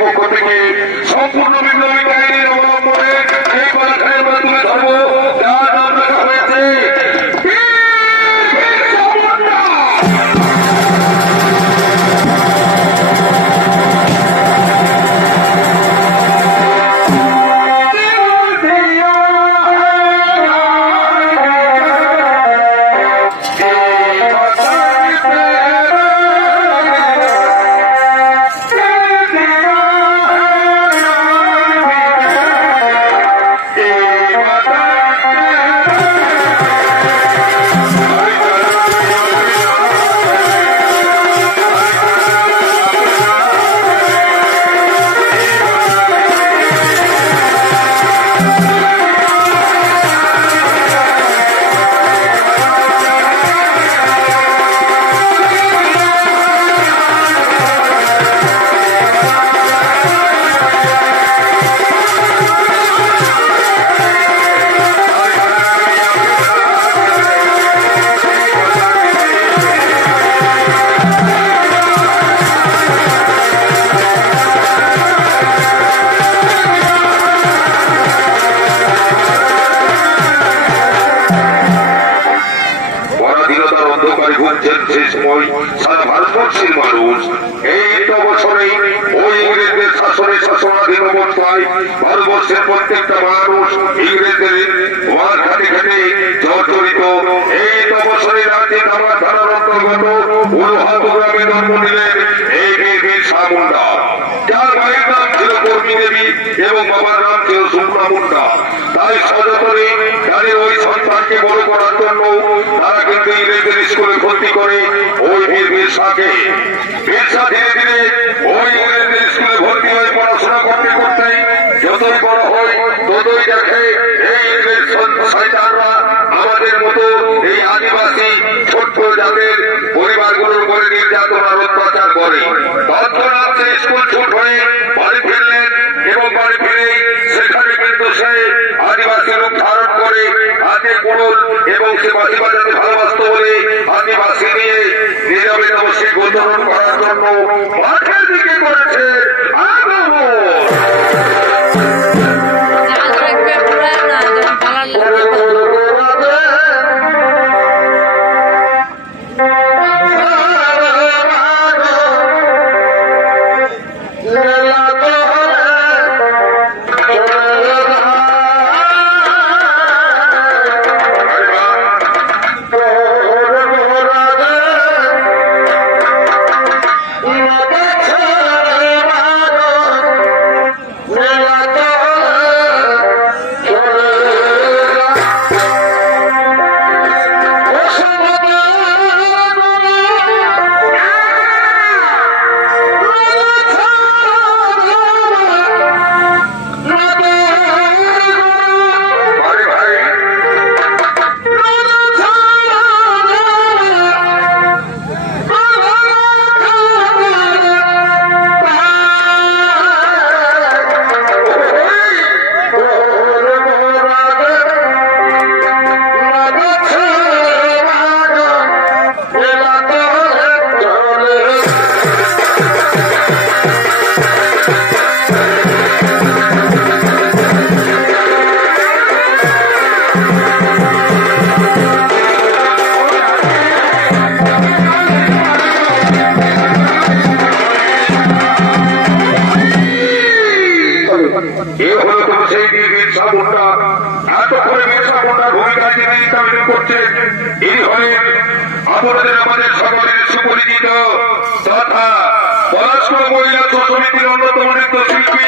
পক্ষ থেকে সম্পূর্ণ বিপ্লবী বাহিনীর অবলম্বনে এই পরীক্ষার মাধ্যমে ধর্ম যার নাম রাখা হয়েছে সারা ভারতবর্ষের মানুষ এই বছরে ওই ইংরেজদের শাসনের শাসনাধীন অবস্থায় ভারতবর্ষের প্রত্যেকটা মানুষ ইংরেজদের ওয়ার ঘাটে ঘাটে জর্জরিত। এই বছরে রাজ্যের আমার থানার অন্তর্গত উলুহাতু গ্রামে জন্ম নিলেন এই বিরসা মুন্ডা, যার মায়ের নাম ছিল কর্মী দেবী এবং বাবার নাম ছিল সুব্রা মুন্ডা। তাই সযত্নে তাদের ওই সন্তানকে বড় করার জন্য তারা কিন্তু ইংরেজদের স্কুলে ভর্তি করে ওই বিরসাকে। বিরসা ধীরে ধীরে ওই ইংরেজদের স্কুলে ভর্তি হয়ে পড়াশোনা করতে করতে যতই বড় হয় ততই দেখে এই ইংরেজ শয়তানরা আমাদের মতো এই আদিবাসী ছোট্ট যাদের পরিবারগুলোর উপরে নির্যাতন আর অত্যাচার করে। তৎক্ষণাৎ সে স্কুল ছুট হয়ে বাড়ি ফিরলেন এবং বাড়ি ফিরে সেখানে কিন্তু সে আদিবাসী রূপ ধারণ করে হাতে কুড়ুল এবং সে বাঁশি বাজাতে ভালোবাসত বলে আদিবাসী নিয়ে নীরবে বসে গোচরণ করার জন্য মাঠের দিকে করেছে আমাদের সকলের সুপরিচিত তথা পলাশপুর মহিলা সমিতির অন্যতম নৃত্যশিল্পী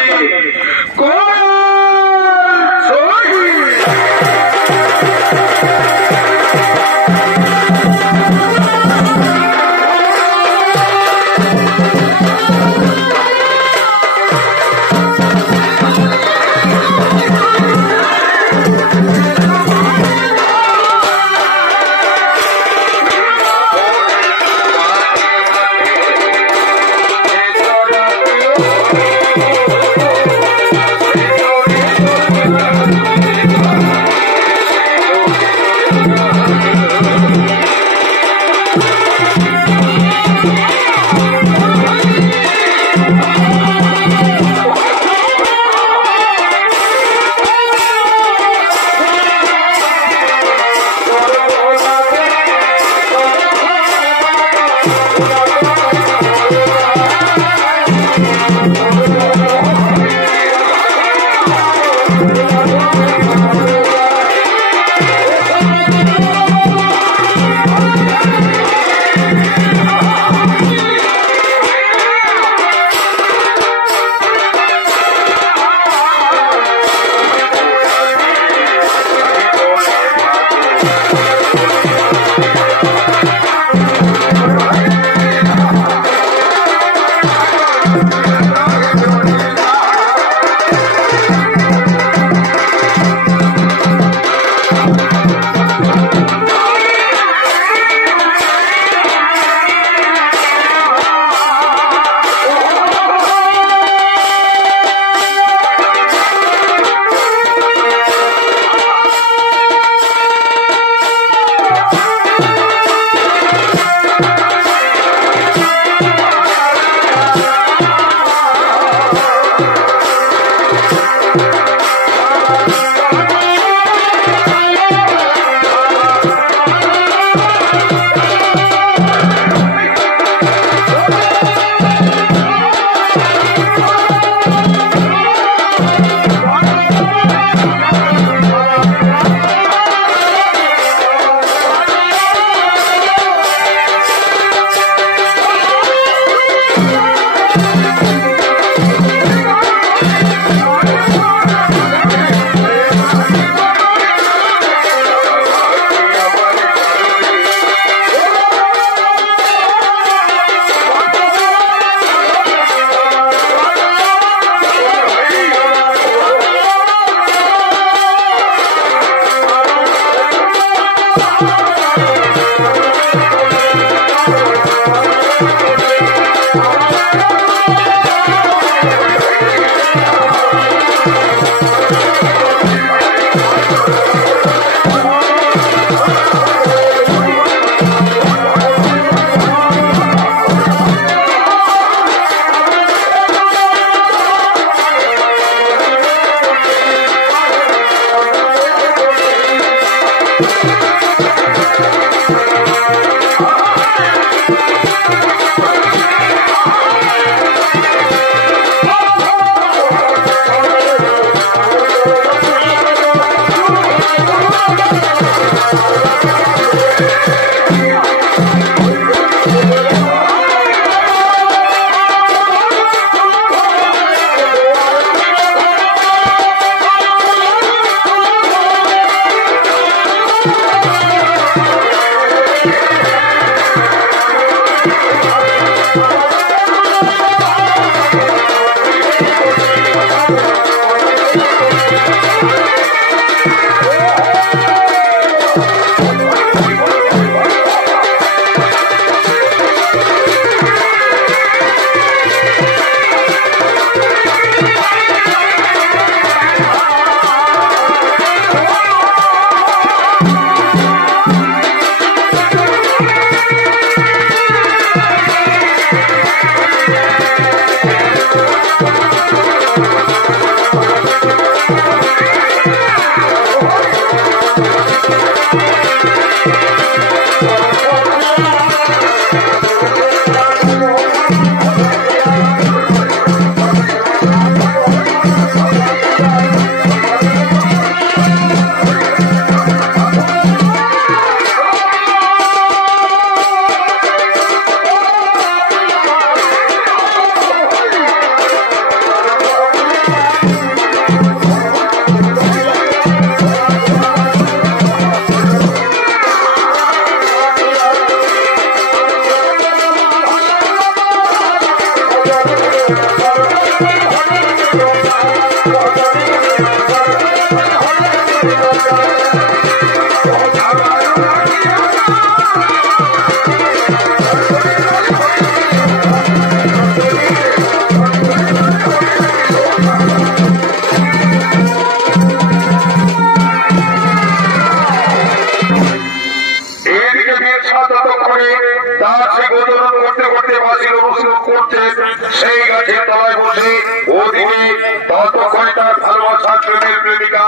সেই গাছের তলায় বসে ওদিকে ততক্ষণে তার ভালোবাসার প্রেমের প্রেমিকা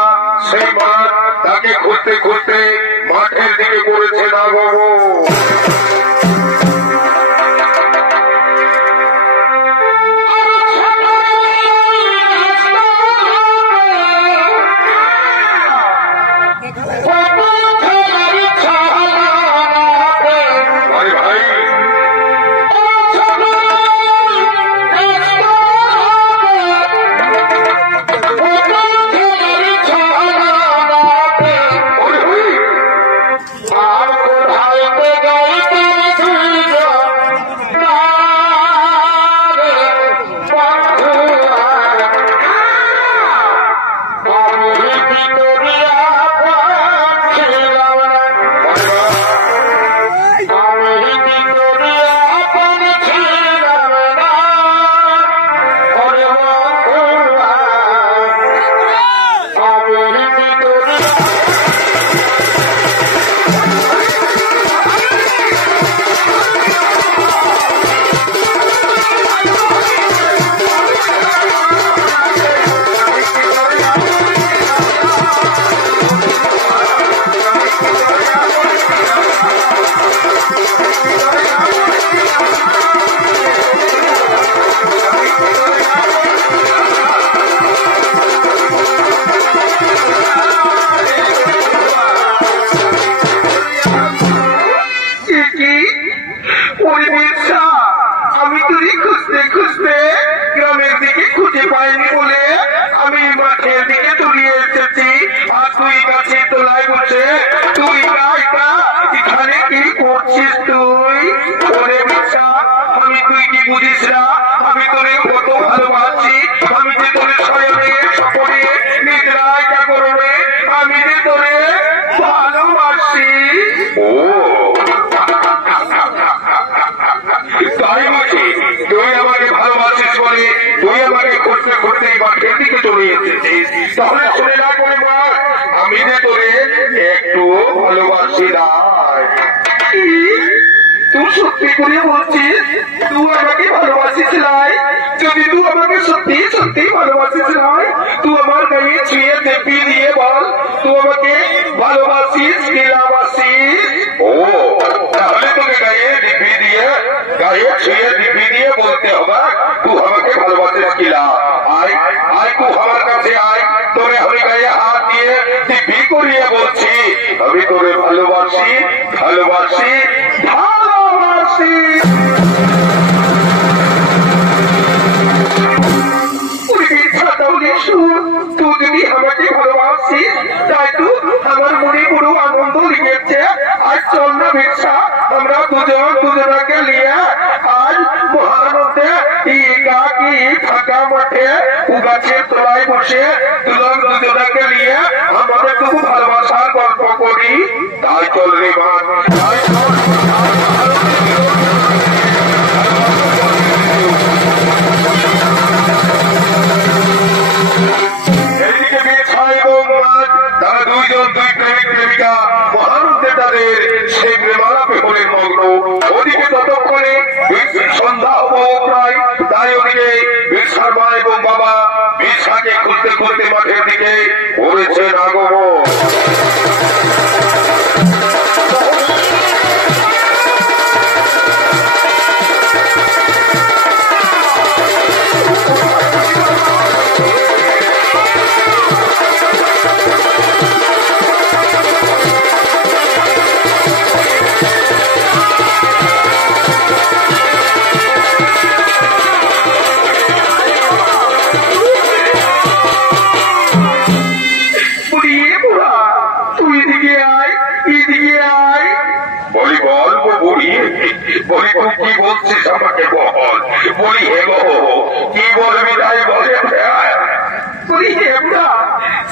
সেই মাঠ তাকে খুঁজতে খুঁজতে মাঠের দিকে পড়েছে না বাবু। বলি হে বুড়া,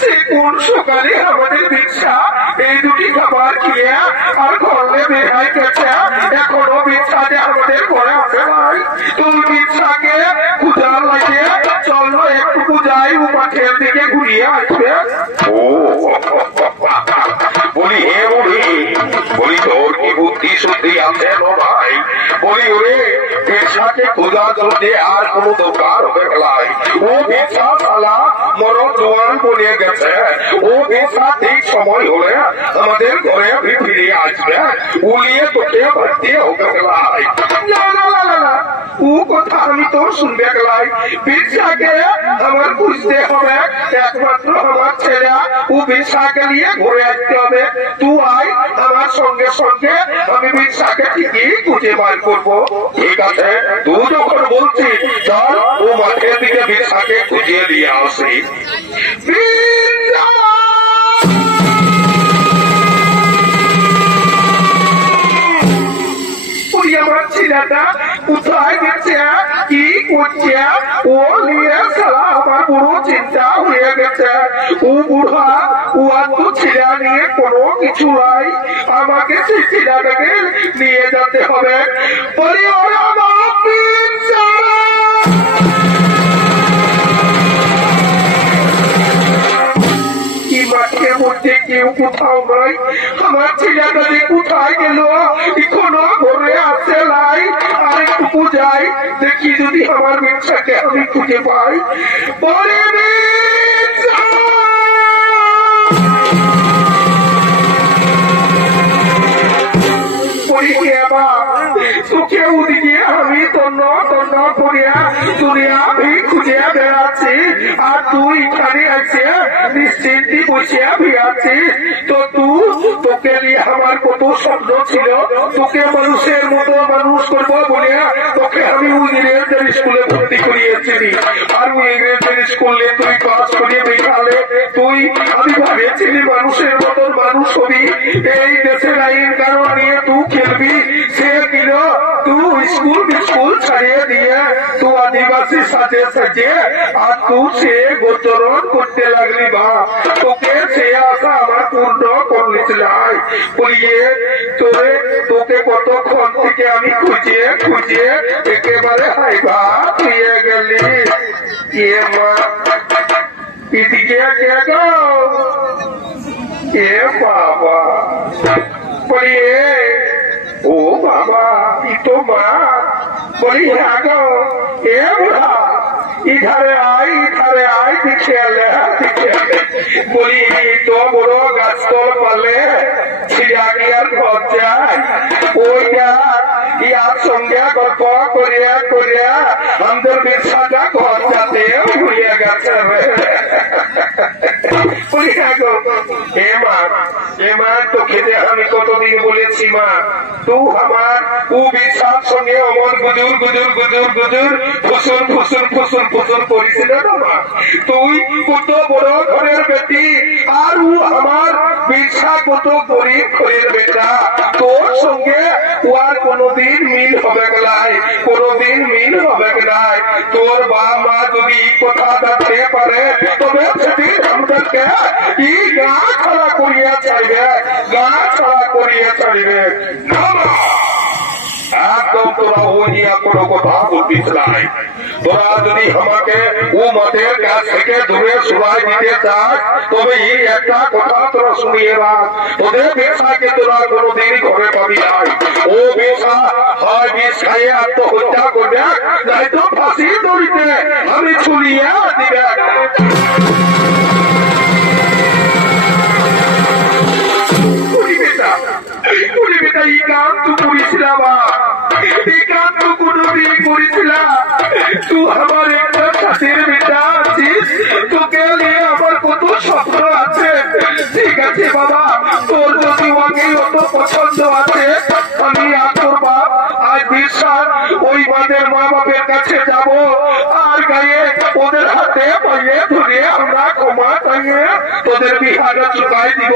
সে কোন সকালে আমাদের ভিক্ষা এই দুটি খাবার খেয়ে আর ঘরে বেড়াই গেছে, এখনো ভিক্ষাতে আমাদের ঘরে আসে নাই। তুমি ভিক্ষাকে পূজার লাগে চলো একটু যাই ও মাঠের দিকে ঘুরিয়ে আসবে। ও বলি হে বুড়ি, বলি তোর কি বুদ্ধি শুদ্ধি আছে ভাই? বলি ওরে ভিক্ষাকে খোঁজা চলতে আর কোনো দরকার হবে গেলাই। ও ভিক্ষা শালা মরণ জোয়ান বলে গেছে, ও ভিক্ষা ঠিক সময় হলে আমাদের ঘরে ফিরে আসবে, উলিয়ে তোকে ভর্তি হবে গেলাই। ও কথা আমি তো শুনবে গেলাই। ভিক্ষাকে আমার বুঝতে হবে, একমাত্র আমার ছেলে ও ভিক্ষাকে নিয়ে ঘুরে আসতে হবে। তুই আয় আমার সঙ্গে সঙ্গে, আমি ভিক্ষাকে ঠিকই খুঁজে বার করবো। ঠিক আছে, তুই যখন বলছিস চল ও মাঠের দিকে ভিক্ষাকে খুঁজিয়ে দিয়ে আসি। আমার ছেলেটা কোথায় গেছে, কি করছে, ও নিয়ে সারা আমার বড় চিন্তা হয়ে গেছে। ও বুড়া ও আর তো ছেলে নিয়ে কোনো কিছু নাই, আমাকে সেই ছেলেটাকে নিয়ে যেতে হবে। বলি ওরা মাঠের মধ্যে কেউ কোথাও নাই, আমার ছেলেটা যে কোথায় গেল এখনো ঘরে আসতে নাই। আর একটু যাই দেখি যদি আমার ব্যবসাকে আমি খুঁজে পাই। পরে তোকে ওদিকে আমি তন্ন তন্ন করিয়া দুনিয়া খুঁজে বেড়াচ্ছি, আর তুই এখানে আছে নিশ্চিন্তি বসিয়া ভিড়াচ্ছিস। তো তোকে নিয়ে আমার কত স্বপ্ন ছিল, তোকে মানুষের মতো মানুষ করবো বলে তোকে আমি ইংরেজদের স্কুলে ভর্তি করিয়েছিলি। আর ইংরেজদের স্কুলে তুই পাস করিয়ে দেখালে তুই, আমি ভাবেছিলি মানুষের মতন মানুষ হবি, এই দেশের আইন কারণ নিয়ে তুই খেলবি। সে কিল তুই স্কুল ছাড়িয়ে দিয়ে তুই আদিবাসী সাজে সাজে আর তুই সে গোচরণ করতে লাগলি। বা তোকে সে আশা আমার পূর্ণ করলিছিলাই। বলিয়ে তোকে কতক্ষণ থেকে আমি খুঁজিয়ে একেবারে হাইবা তুইয়ে গেলি। এ মা এদিকে কে গো, এ বাবা, বলিয়ে ও বাবা ই তো মা। বলি হ্যাঁ গো, এ বুড়া ইধারে আয় দিকে বলি তো বড় গাছতল পালে ছিড়া গিয়ার ঘর যায়, ওইটা ইয়ার সঙ্গে গল্প করিয়া আমাদের ব্যবসাটা ঘর যাতে ঘুরিয়ে গেছে। বলি হ্যাঁ গো, এ মা তোকে যে আমি কতদিন বলেছি মা, তুই আমার ও বিশ্বাস সঙ্গে অমন গুজুর ফুসুর করেছিল না মা। তুই কত বড় ঘরের বেটি আর ও আমার বিশ্বাস কত গরিব ঘরের বেটা, তোর সঙ্গে ও আর কোনদিন মিল হবে গেলাই, কোনদিন মিল হবে গেলাই। তোর বা মা যদি কথা জানতে পারে তবে সেদিন আমাদেরকে কি গা ছাড়া করিয়া চাইবে। একদম তোরা ওই নিয়ে কোনো কথা বলতিস নাই। তোরা যদি আমাকে ও মাঠের কাছ থেকে দূরে সরাই দিতে চাস তবে এই একটা কথা তোরা শুনিয়ে রাখ, তোদের ব্যবসাকে তোরা কোনোদিন ঘরে পাবি নাই। ও ব্যবসা হয় বিষ খাইয়ে আত্মহত্যা করবে, নয়তো ফাঁসি দড়িতে আমি ছুলিয়ে দিবে। এই কাম তু করেছিলাম, এই কাম তু কোনদিন করেছিলাম। তুই আমার একটা সাথের বেটা আছিস, তোকে নিয়ে আমার কত স্বপ্ন আছে। ঠিক আছে বাবা, তোর যদি ওকে অত পছন্দ আছে, আমি আর তোর বাপ আজ বিশ্বাস ওই মাদের মা বাপের কাছে যাব, আর গায়ে ওদের হাতে পাইয়ে ধরে আমরা ক্ষমা চাইয়ে তোদের বিহাটা চুকাই দিব,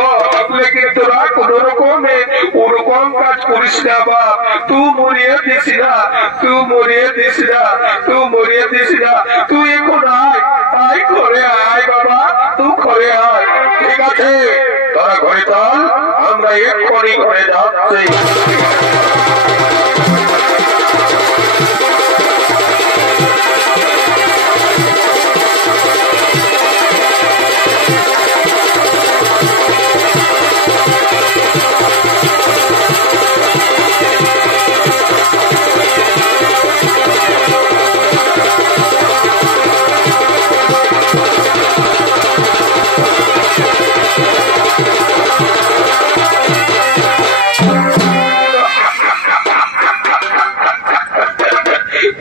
লেকিন তোরা কোন রকমে ওরকম কাজ করিস না বাপ। তুই মরিয়ে দিস না, তুই মরিয়ে দিস না, তুই মরিয়ে দিস না। তুই এখন আয়, আয় ঘরে আয় বাবা, তুই ঘরে আয়। ঠিক আছে, তোরা ঘরে চল, আমরা এক্ষুনি ঘরে যাচ্ছি।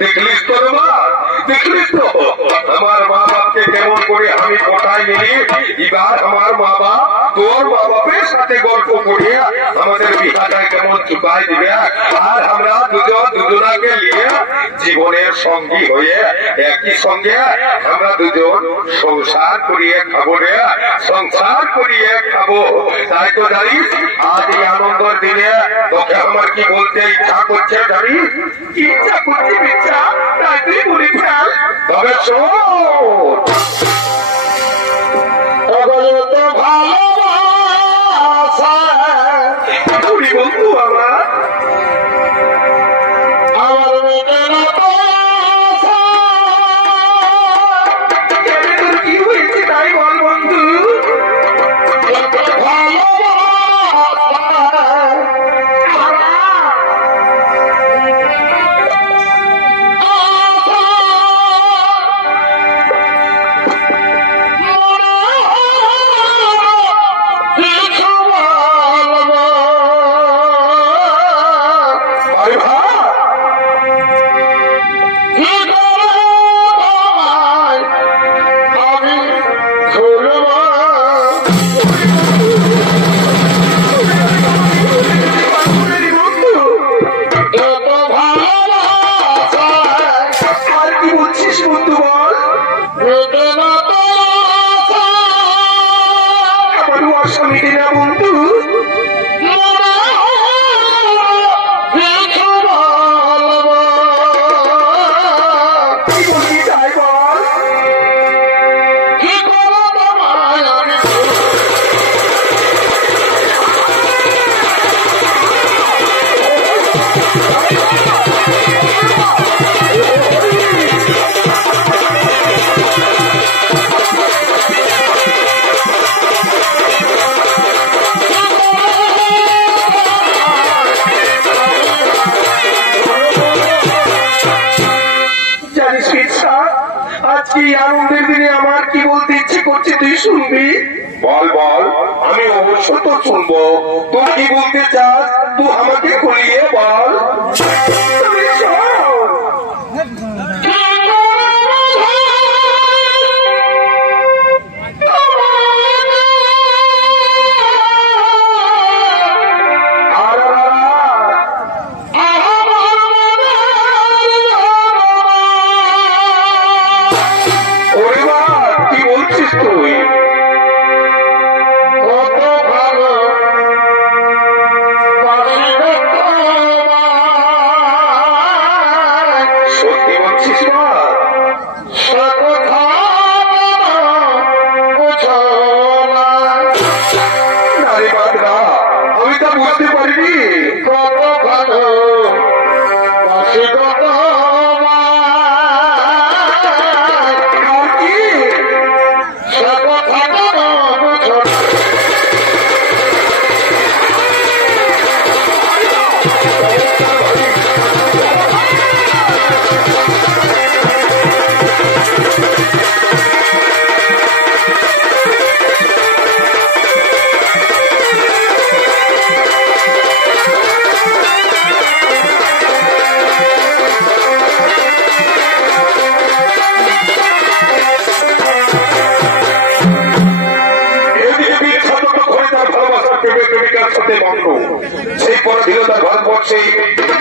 দেখলিস তো বাবা, দেখলিস তো আমার মা বাপকে কেমন করে আমি কোথায় নিলি। এবার আমার মা বাপ তোর মা বাপের সাথে গল্প করে আমাদের বিহাটা কেমন চুকাই দিবে, আর আমরা দুজনাকে নিয়ে জীবনের সঙ্গী হয়ে একই সঙ্গে আমরা দুজন সংসার করিয়ে খাবো রে, সংসার করিয়ে খাবো। তাই তো জানিস আজ এই আনন্দের দিনে তোকে আমার কি বলতে ইচ্ছা করছে জানিস? কি ইচ্ছা করছি বিচ্ছা, তাই তুই বলি ফেল। তবে শোন, বন্ধু আমার কি হয়েছে তাই বল বন্ধু। আনন্দের দিনে আমার কি বলতে ইচ্ছে করছে তুই শুনবি? বল বল, আমি অবশ্য তো শুনবো। তুই কি বলতে চাস তুই আমাকে খুলিয়ে বল। তবে শোন, সেই পরাধীনতা ভারতবর্ষে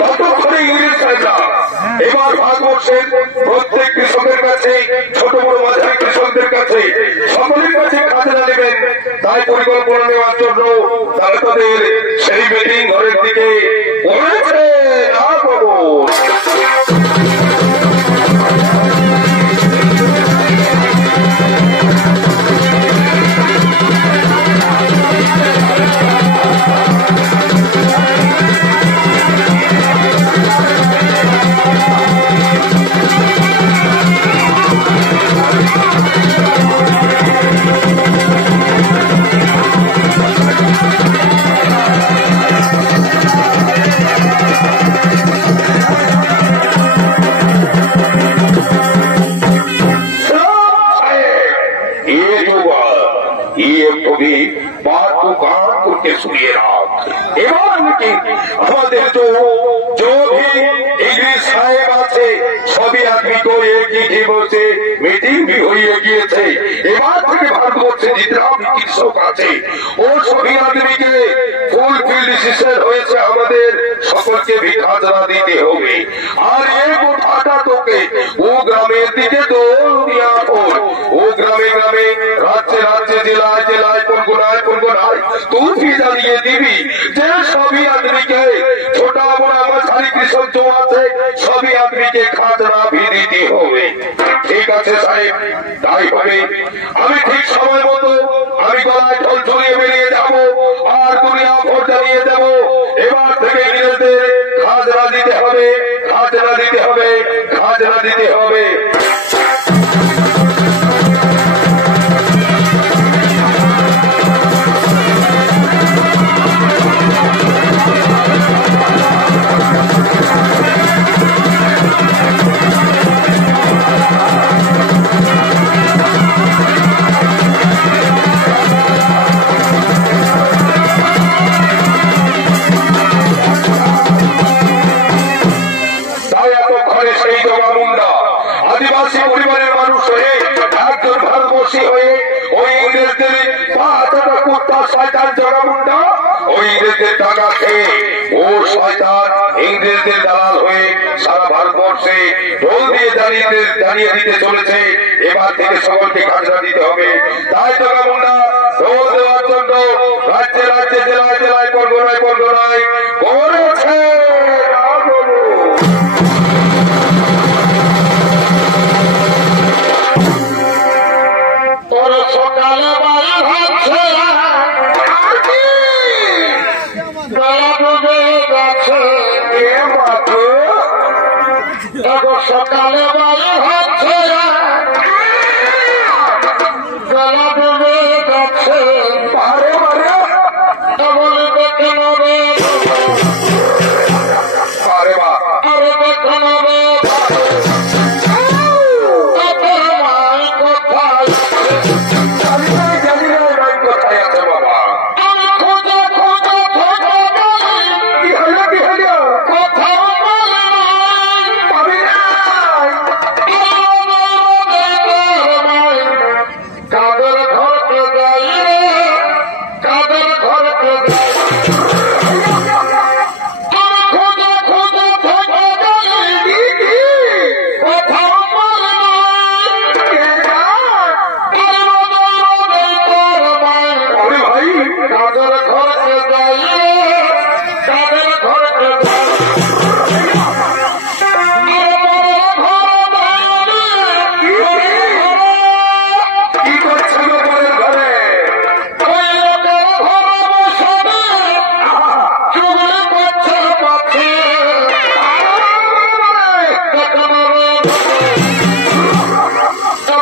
ততক্ষণে ইংরেজ সাহেবরা এবার ভারতবর্ষের প্রত্যেক কৃষকের কাছে, ছোট বড় মাঝারি কৃষকদের কাছে, সকলের কাছে তাই পরিকল্পনা নেওয়ার জন্য তারা তাদের সেই মিটিং ঘরের দিকে পড়েছে না বলো। सुनिए हमारे जो भी इंग्लिश साहेब आछे सभी आदमी को एक ही बसे मीटिंग भी हुई भारतवर्षे जितना भी कृषक आछे और सभी आदमी के फुलफिल डिसीजन হয়েছে আমাদের সকলকে भी খাজনা দিতে হবে আর এই কথাটা তোকে ও গ্রামের দিকে দৌড়িয়া পড় ও গ্রামে গ্রামে রাজ্যে রাজ্যে জেলায় জেলায় পরগনায় পরগনায় তুই भी জানিয়ে দিবি যে সবই আদমিকে ছোটা বড় মাঝারি কৃষক जो আছে সবই আদমিকে খাজনা भी দিতে হবে। ঠিক আছে সাহেব তাই হবে। আমি ঠিক সময় মতো আমি গলায় ঢোল ঝুলিয়ে বেরিয়ে যাব আর দুনিয়া ভোট জানিয়ে দেব এবার থেকে ইংরেজদের খাজনা দিতে হবে খাজনা দিতে হবে খাজনা দিতে হবে। আদিবাসী পরিবারের মানুষ হয়ে একজন ভারতবর্ষী হয়ে ওই ইংরেজদের পাঁচটা কুত্তা শয়তান জগামুন্ডা ওই ইংরেজদের টাকা খেয়ে ও শয়তান ইংরেজদের দালাল হয়ে সারা ভারতবর্ষে ঢোল দিয়ে জানিয়ে দিতে চলেছে এবার থেকে সকলকে খাজনা দিতে হবে। তাই জগামুন্ডা ঢোল দেওয়ার জন্য রাজ্যে রাজ্যে জেলায় জেলায় পরগনায় পরগনায় করেছে। সকালে বাড়ি হচ্ছে গলা ডুবে যাচ্ছে পারে পারে বলে দেখে নেবে আরে বা আরে দেখে নেবে কোথায় জানি না কোথায় আছে বাবা আমি খোঁজা খোঁজা খোঁজা কি হলো কোথাও কাদের ঘরকে যাইলে কাদের ঘরকে খোঁজা খোঁজা খোঁজা কোথাও ভাই কাদের ঘরকে যাইলে কাদের ঘরকে কি করছে ঘরের ঘরে চুগলি পাচ্ছে পাচ্ছে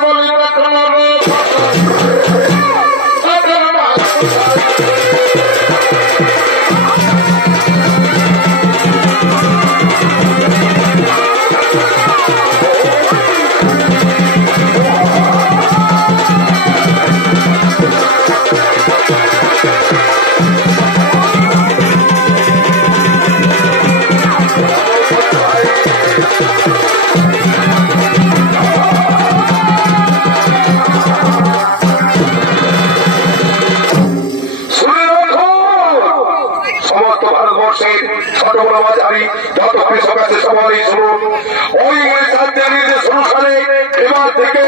বলি ছোট বড় মাঝারি যত কৃষক আছে সবাই শুনুন ওই অনুষ্ঠানে এবার থেকে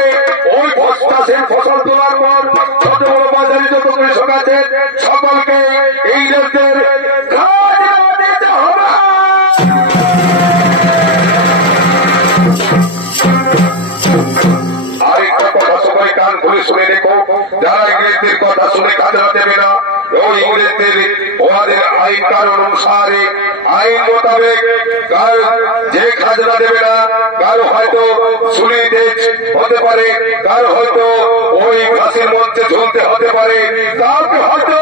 ওই চাষের ফসল তোলার পর ছোট বড় মাঝারি যত কৃষক আছেন সকলকে ইংরেজদের খাজনা দিতে হবে। আরেকটা কথা সবাই কান খুলে শুনে রেখো, যারা ইংরেজদের কথা শুনে খাজনা দেবে না, ওই ইংরেজদের ওদের আইন কানুন অনুসারে আইন মোতাবেক যে খাজনা দেবে না, কারো হয়তো শুলিতে হতে পারে, কারো হয়তো ওই ফাঁসির মঞ্চে ঝুলতে হতে পারে, কাউকে হয়তো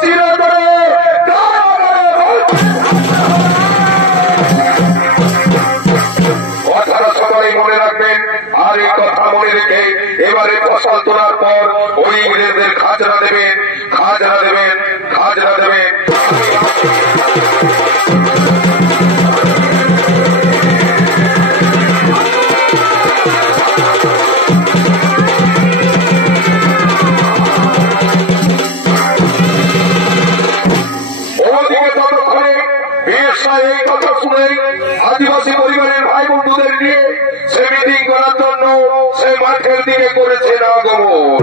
চিরতরে কথাটা সবাই মনে রাখবেন। আর এই কথা মনে রেখে এবারে ফসল তোলার পর ওই ইংরেজদের খাজনা দেবেন, খাজনা দেবেন, খাজনা দেবেন। এই কথা শুনে আদিবাসী পরিবারের ভাই বন্ধুদের নিয়ে সে মিটিং করার জন্য সে মাঠের দিকে করেছেন আগমন।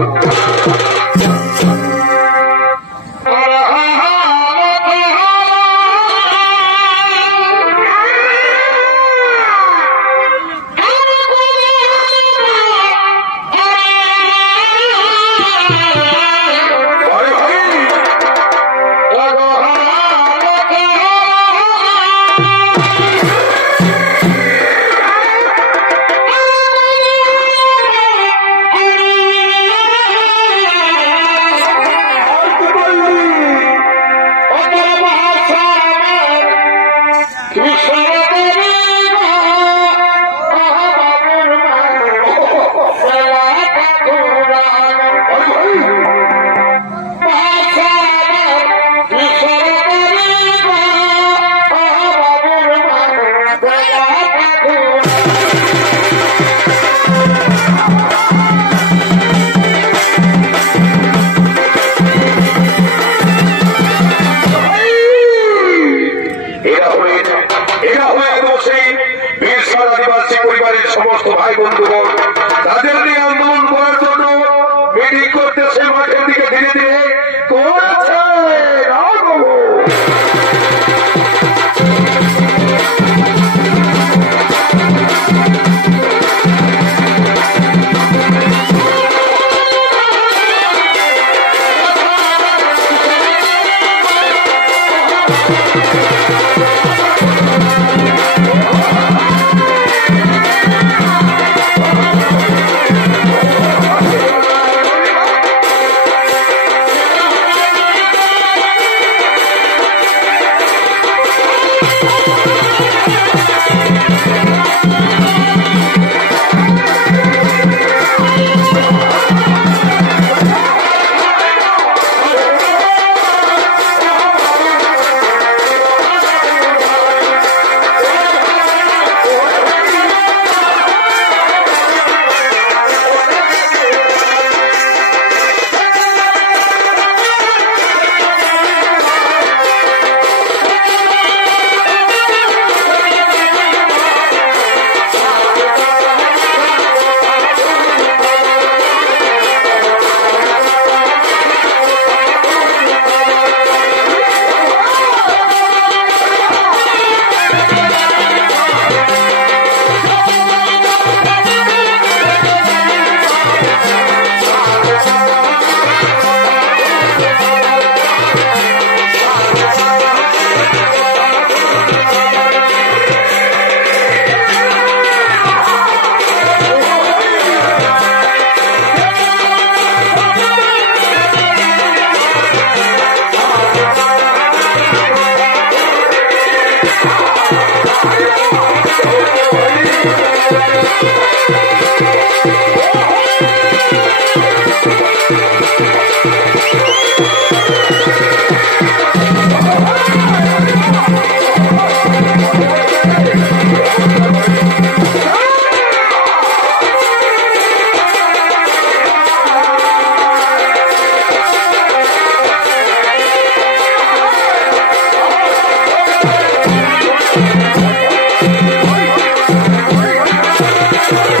সমস্ত ভাই বন্ধুগণ তাদের নিয়ে আন্দোলন করার জন্য মিটিং করতে সে মাঠের দিকে ধীরে ধীরে করেছে। Thank you.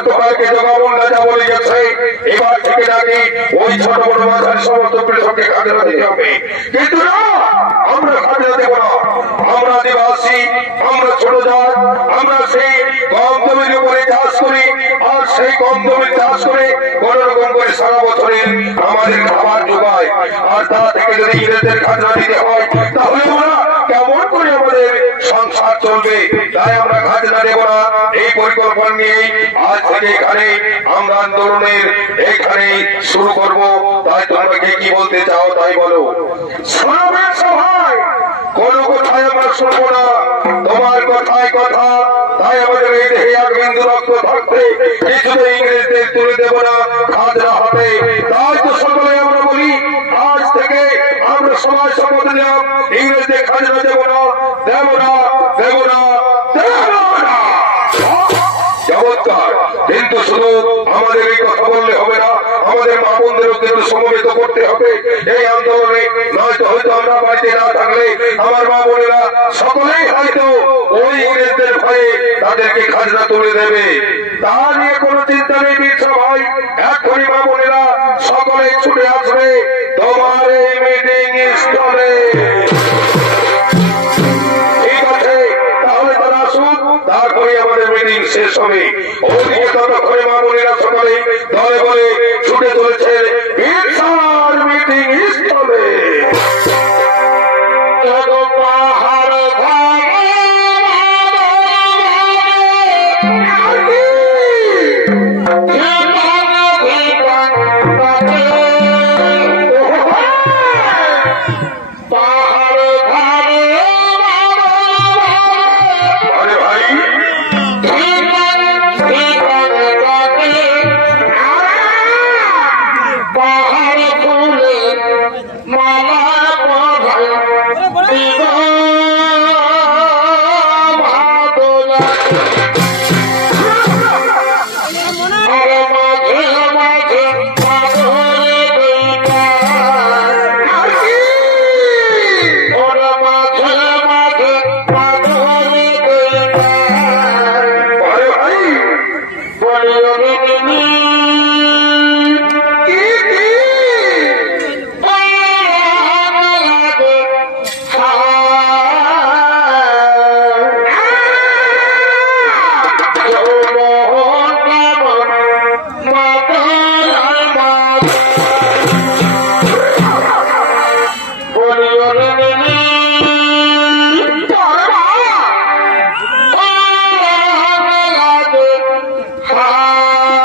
গতকালকে জগাবন রাজা বলে গেছে এবার থেকে নাকি ওই ছোট বড় মাঝারি সমস্ত কৃষককে খাজনা দিতে হবে, কিন্তু না, আমরা খাজনা দেব না। আমরা আদিবাসী, আমরা ছোট জাত, আমরা সেই কম জমির উপরে চাষ করি, আর সেই কম জমির চাষ করে কোন রকম করে সারা বছরে আমাদের খাবার যোগায়, আর তা থেকে যদি ইংরেজদের খাজনা দিতে হয় তাহলে আমরা কেমন করে আমাদের সংসার চলবে? তাই আমরা খাজনা দেব না। এই পরিকল্পনা নিয়েই আজ থেকে এখানে আমরা আন্দোলনের এখানে শুরু করব। তাই তোমাকে কি বলতে চাও তাই বলো। শোনাবেন সবাই, কোন কথায় আমরা শুনবো না, তোমার কথায় কথা। তাই আমাদের এই দেহে এক বিন্দু রক্ত থাকতে কিছুতে ইংরেজদের তুলে দেব না খাজনা হাতে। তাই তো সকলে আমরা বলি আজ থেকে আমরা সবাই শপথ নিলাম ইংরেজদের খাজনা দেব না, দেব না, দেব না, দেব না। চমৎকার। কিন্তু শুধু আমাদের এই কথা বললে হবে না, আমাদের মা বোনদেরও কিন্তু সমবেত করতে হবে এই আন্দোলনে। নয়তো হয়তো আমরা বাড়িতে না থাকলে আমার মা বোনেরা সকলেই হয়তো ওই ইংরেজদের ভয়ে তাদেরকে খাজনা তুলে দেবে। তা নিয়ে কোনো চিন্তা নেই বীর সভাই, এখনই মা বোনেরা সকলে ছুটে আসবে তোমার এই মিটিং স্থলে। ঠিক আছে, তাহলে তারা আসুন, তারপরে আমাদের মিটিং শেষ হবে। ওদিকে ততক্ষণে মা বোনেরা সকলে দলে বলে ছুটে চলেছে বীরসার মিটিং স্থলে। Oh,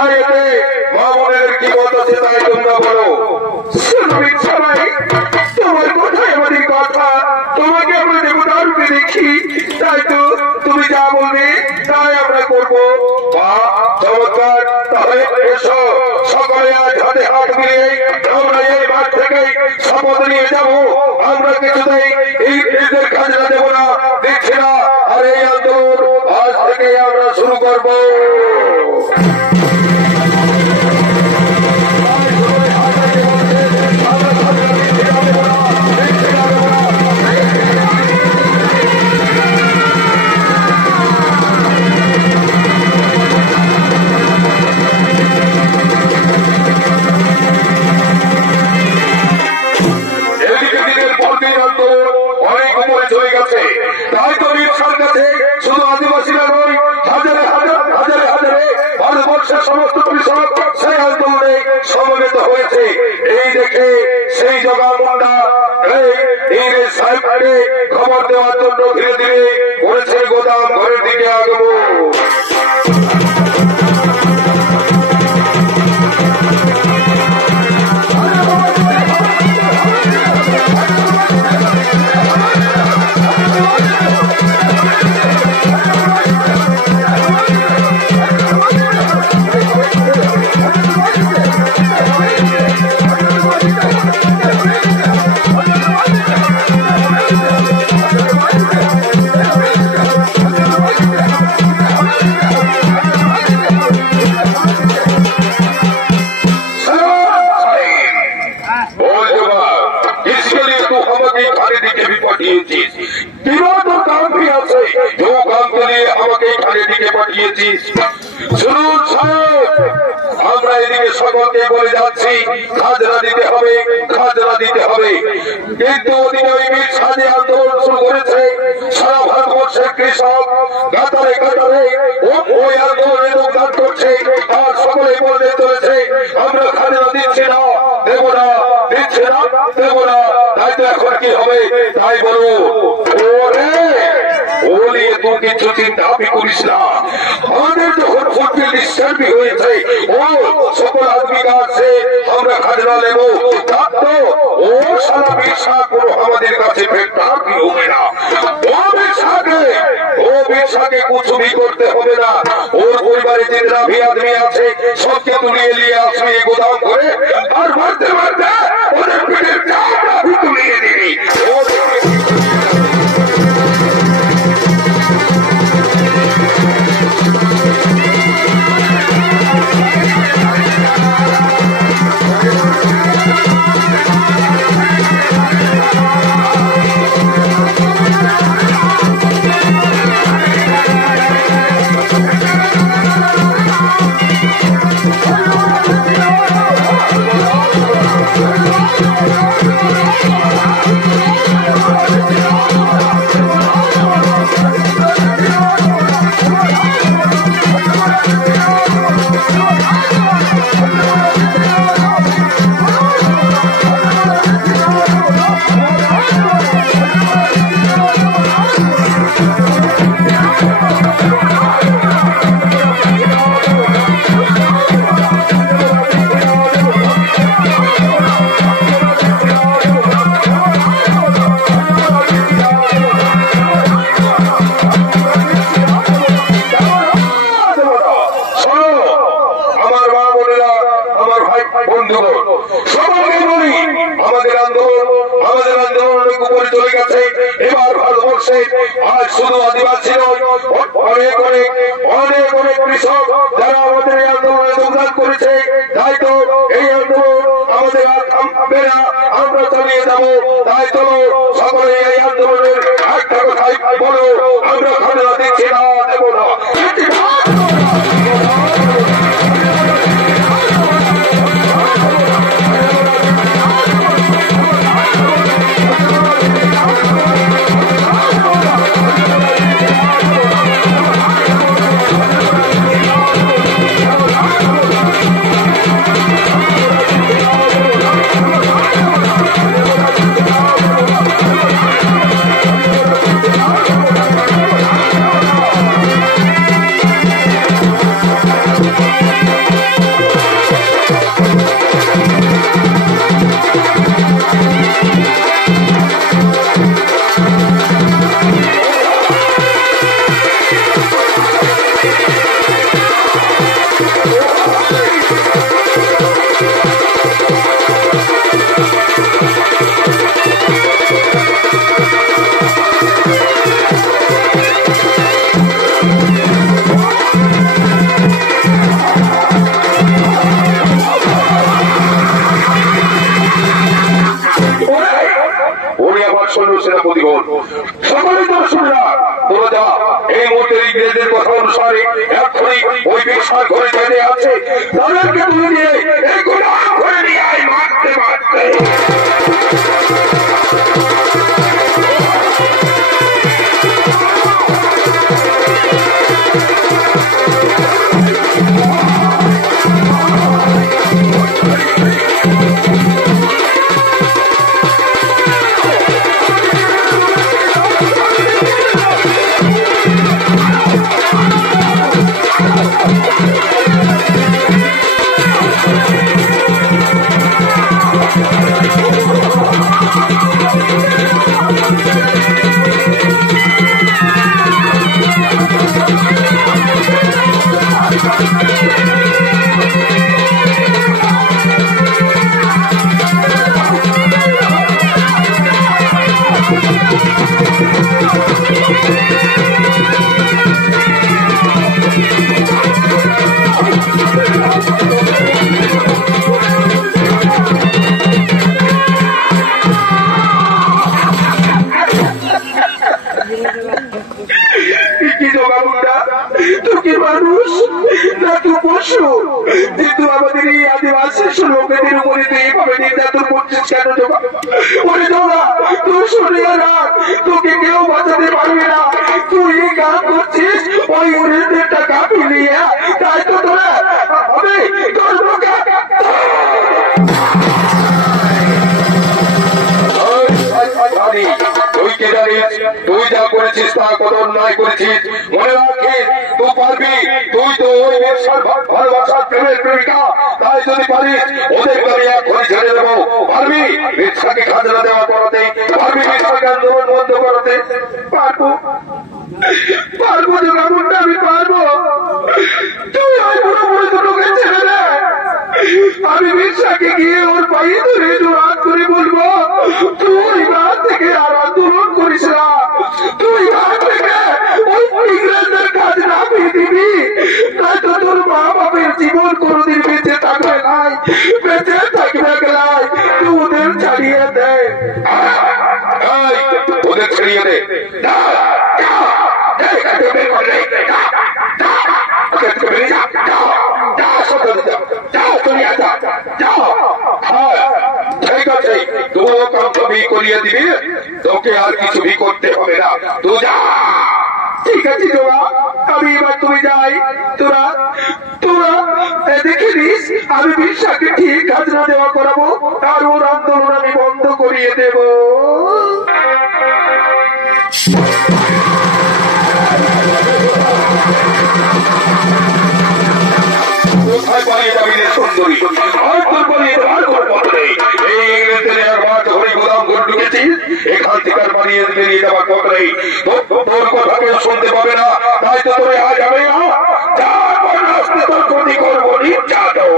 তাই এতে মা বোনের কি মত আছে তাই তোমরা বলো। সবাই তোমার কথাই আমাদের কথা, তোমাকে আমরা দেবতার রূপে দেখি, তাই তো তুমি যা বলবে তাই আমরা করবো। চমৎকার, তাহলে এসো সকলে আজ হাতে হাত মিলিয়ে আমরা এই মাঠ থেকে শপথ নিয়ে যাবো আমরা কিছুতেই এই ব্রিজের খাজনা দেবো না, দিচ্ছি না। আর এই আন্দোলন আজ থেকে আমরা শুরু করবো। তাই তো রিক্সার কাছে শুধু আদিবাসীরা নয়, হাজারে হাজারে হাজারে ভারতবর্ষের সমস্ত কৃষক সেই আন্দোলনে সমবেত হয়েছে। এই দেখে সেই জগামুন্ডা ইংরেজ সাহেবকে খবর দেওয়ার জন্য ধীরে ধীরে করেছে গোদাম ঘরের দিকে আগমন। শুনুন সাহেব, আমরা এদিকে সকলকে বলে যাচ্ছি খাজনা দিতে হবে, খাজনা দিতে হবে। কিন্তু ওদিকে ওই বীর সাজে আন্দোলন শুরু করেছে সারা ভারতবর্ষের কৃষক কাতারে কাতারে ওই আন্দোলনে যোগদান করছে। আর সকলে বলতে চলেছে আমরা খাজনা দিচ্ছি না, দেব না, দিচ্ছি না, দেব না। তাই তো এখন কি হবে তাই বলো। ওরে বলিয়ে তুই কিছু চিন্তা করিস না। আমাদের যখন ফুটবল ডিস্টার্বি হয়েছে ও সকল আদমি কাছে আমরা খাজনা নেবো, তার তো ও সারা বিশা কোনো আমাদের কাছে ফেরতার কি হবে না। ও বিশাকে কুচুমি করতে হবে না। ওর পরিবারে যে রাভি আদমি আছে সবকে তুলিয়ে নিয়ে আসবি গোদাম করে, আর মারতে মারতে ওদের পেটের চামড়া তুলিয়ে দিবি। আজ শুধু আদিবাসী নয়, অনেক অনেক অনেক অনেক কৃষক যারা আমাদের এই আন্দোলনে যোগদান করেছে। তাই তো এই আন্দোলন আমাদের আর থামবে না, আমরা চালিয়ে যাবো। তাই চলো সকলে এই আন্দোলনের একটা কথাই বলো, আমরা খাজনা দিচ্ছি না, দেবো না। সকলে তো শুনলা তোরা যা এই মুহূর্তে ইংরেজদের কথা অনুসারে এক্ষুনি ওই বেশার ঘরে জেনে আছে তাদেরকে তুলে নিয়ে এই গোলাম ঘরে নিয়ে আয় মারতে মারতে কিন্তু আমাদের এই আদিবাসী লোকেদের উপরে এইভাবে নির্যাতন করছিস কেন জমা ওরে জমা তুই শুনিয়ে রাখ তোকে কেউ বাঁচাতে পারবে না তুই এই কাজ করছিস ওই ইংরেজদের টাকা মিলিয়ে তাই তো তোরা হবে তোর তুই কে জানিস তুই যা করেছিস তা কত অন্যায় করেছিস মনে রাখিস তুই পারবি তুই তো ওই ভালোবাসার প্রেমের প্রেমিকা তাই যদি পারিস ওদের বাড়ি এখনই ছেড়ে দেবো পারবি মিথ্যাকে খাজনা দেওয়া করাতে পারবি মিথ্যাকে আন্দোলন বন্ধ করাতে পারবো পারবো যোগামুন্ডা আমি পারবো তুই ওই বুড়ো বুড়ো দুটোকে ছেড়ে দে আমি মিথ্যাকে গিয়ে ওর পায়ে ধরে হাত করে বলবো তুই রাত থেকে আর আন্দোলন করিস না তুই রাত থেকে ওই ইংরেজদের কাজ নামিয়ে দিবি তাই তো তোর মা বাপের জীবন কোনোদিন বেঁচে থাকবে নাই বেঁচে থাকবে গেলাই তুই ওদের ছাড়িয়ে দে ওদের ছাড়িয়ে দে ঠিক আছে তুমিও কামটা করিয়ে দিবি তোকে আর কিছু ভি করতে হবে না তুই যা ঠিক আছে তোরা আমি এবার তুমি যাই তোরা তোরা দেখে নিস আমি বিশ্বাসকে ঠিক খাজনা দেওয়া করাবো আর ওর আন্দোলন আমি বন্ধ করিয়ে দেব কোথায় পালিয়ে যাবি রে সুন্দরী আর তোর পালিয়ে যাওয়ার কোনো পথ নেই এই ইংরেজদের একবার ধরে গোদাম ঘর ঢুকেছিস এখান থেকে আর পালিয়ে বেরিয়ে যাওয়ার পথ নেই তোর কথা কেউ শুনতে পাবে না তাই তো তোরে আজ যাবে না যা রাস্তে তোর ক্ষতি করবো যা দাও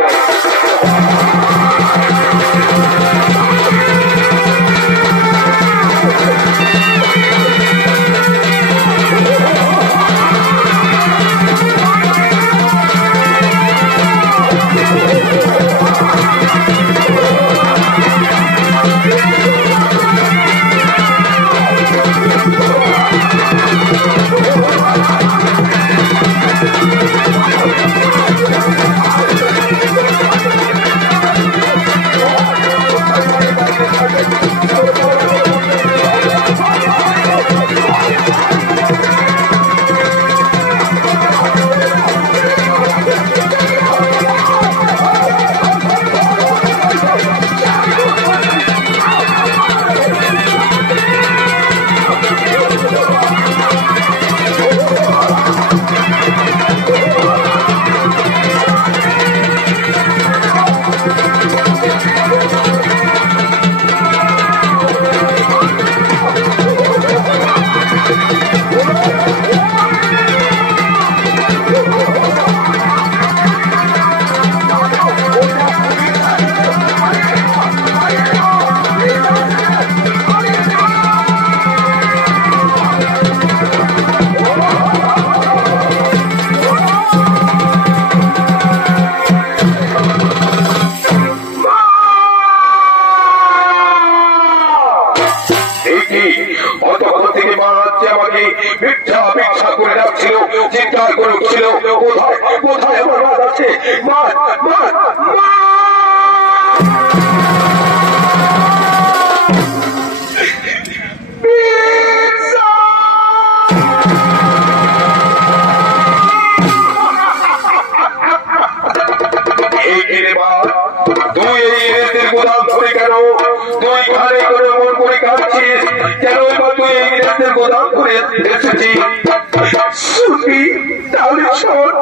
তুই এই ইংরেজদের গোদাম ধরে কেন তুই ঘরে করে মন করে কাঁদছিস কেন? তুই এই ইংরেজদের গোদাম করে এসেছিস শুনবি? তাহলে শোন,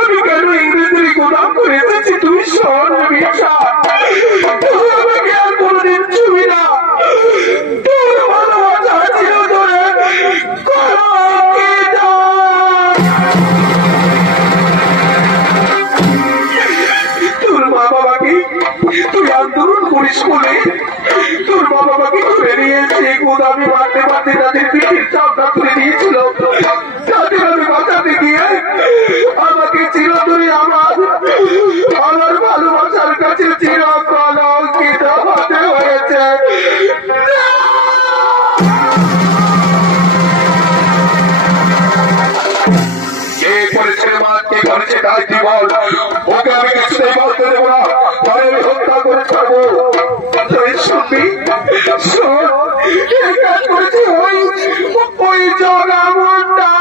আমি কেন ইংরেজদের গোদাম করে এসেছি তুই শোন। তুই আমাকে আর কোনদিন ছুবি না। তোর ভালোবাসা ছিল ধরে তোর মা বাবাকে তুই আন্দোলন করিস বলে তোর মা বাবাকে তুলে নিয়েছে গোদামে মারতে মারতে তাদের পিঠির চাপটা তুলে দিয়েছিল। তাদের আমি বাঁচাতে গিয়ে আমাকে চিরতরে আমার ভালোবাসার কাছে চিরকলঙ্কিত হতে হয়েছে। কে করেছে মা, কে করেছে তাই কি বল? ওকে আমি কিছুতেই বলতে দেবো না, তাই আমি হত্যা করে ছাড়বো। তুই শুনবি? শোন, এই কাজ করেছে ওই জগামুন্ডা।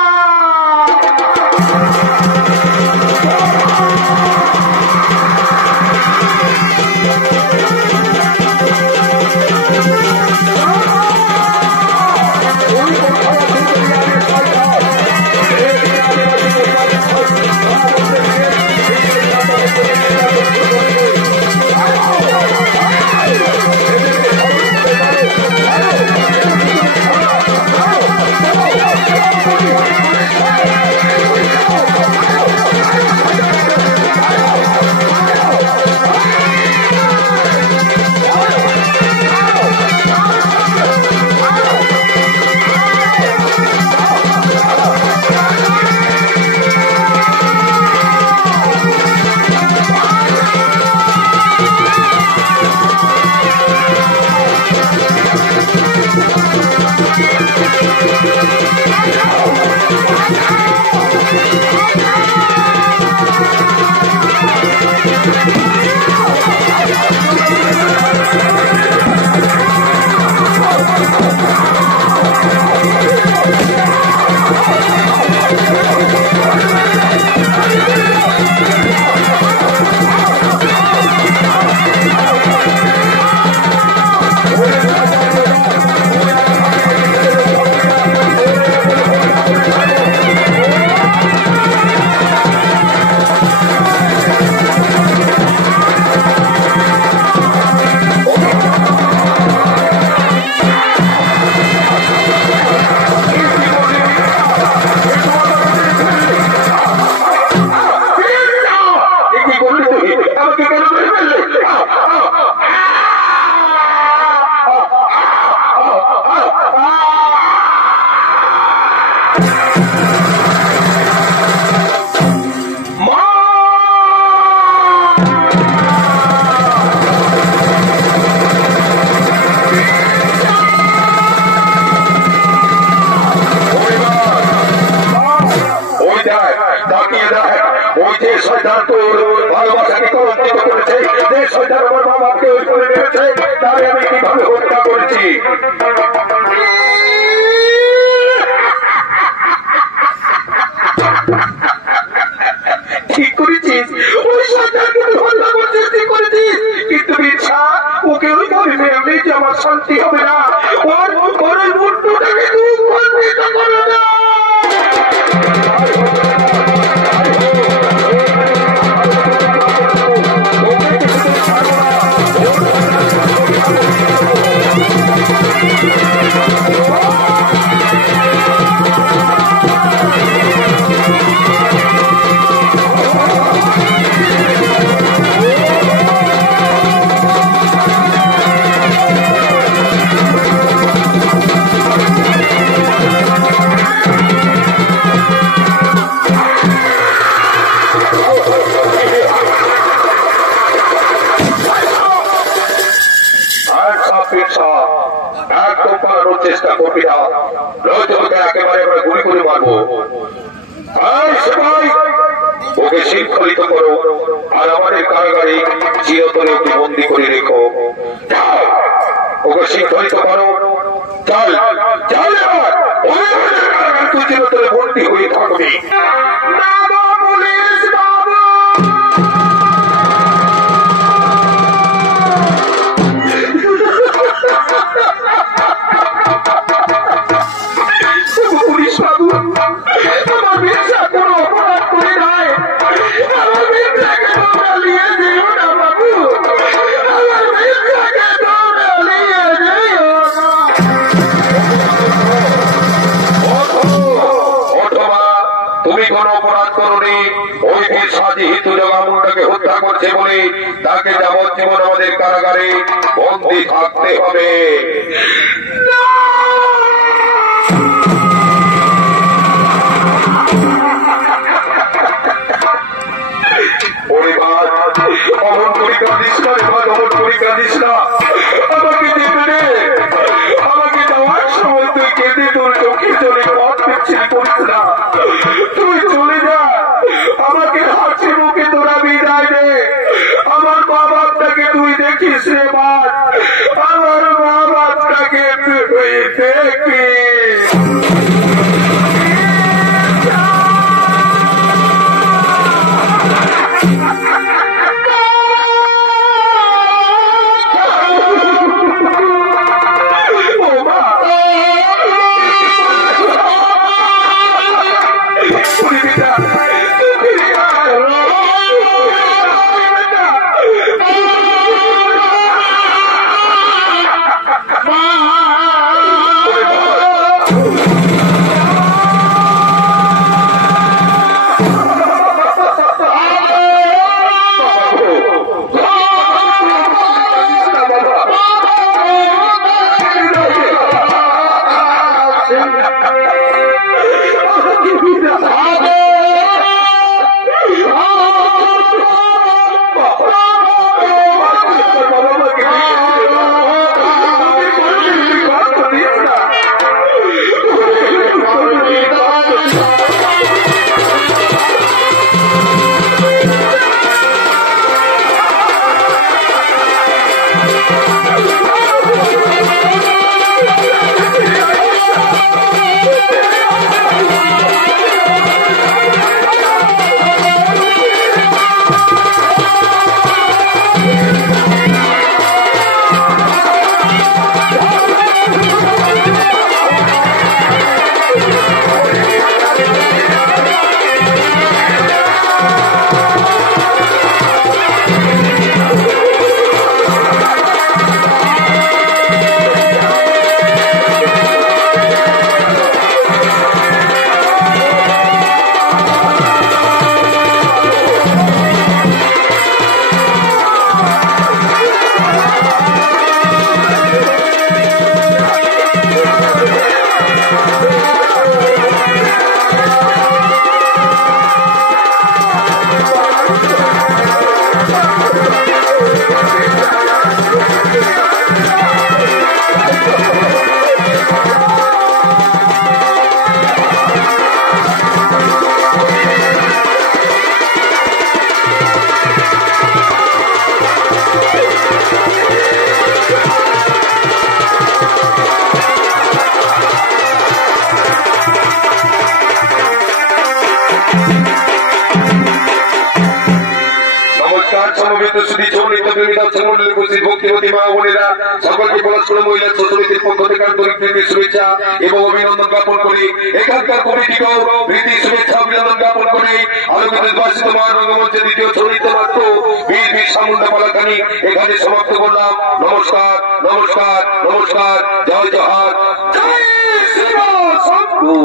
ঠিক করেছিস, ওই সরকারকে হত্যা করছিস, ঠিক করেছিস, কিন্তু বিচ্ছা ওকে ওই ধরে এমনি আমার শান্তি হবে না। ওর মুন্ডুটাকে তুই খণ্ডিত করে না। চেষ্টা করবি না, নয়তো ওকে একেবারে আমরা গুলি করে মারবো। সবাই ওকে শৃঙ্খলিত করো আর আমাদের কারাগারে চিরতরে ওকে বন্দি করে রেখো। ওকে শৃঙ্খলিত করো, চল চল, তুই চিরতরে বন্দি হয়ে থাকবি। পুলিশ বাবু করেছে বলে তাকে যাবজ্জীবন আমাদের কারাগারে বন্দী থাকতে হবে। অমন করে কাঁদিস না রে ভাই, অমন করে কাঁদিস না। আমাকে যেতে দে, আমাকে যাওয়ার সময় তুই কেঁদে তোর চোখে চলে পথ বিচ্ছিন্ন করিস না। তুই চলে যা, আমাকে হাসি মুখে তোরা বিদায় দে। আমার মা বাপটাকে তুই দেখিস রে মা, আমার মা বাপটাকে তুই দেখিস। সকলকে পরস্পর মহিলা সমিতির পক্ষ থেকে আন্তরিক শুভেচ্ছা এবং অভিনন্দন জ্ঞাপন করে এখানকার কমিটিকেও প্রীতি শুভেচ্ছা অভিনন্দন জ্ঞাপন করে আলোকিত নির্বাচিত মহারঙ্গমঞ্চের দ্বিতীয় চরিত নাট্য বীর বীর সামুন্ডা পালাখানি এখানে সমাপ্ত করলাম। নমস্কার, নমস্কার, নমস্কার। জয় জহার, জয় শ্রী শম্ভু।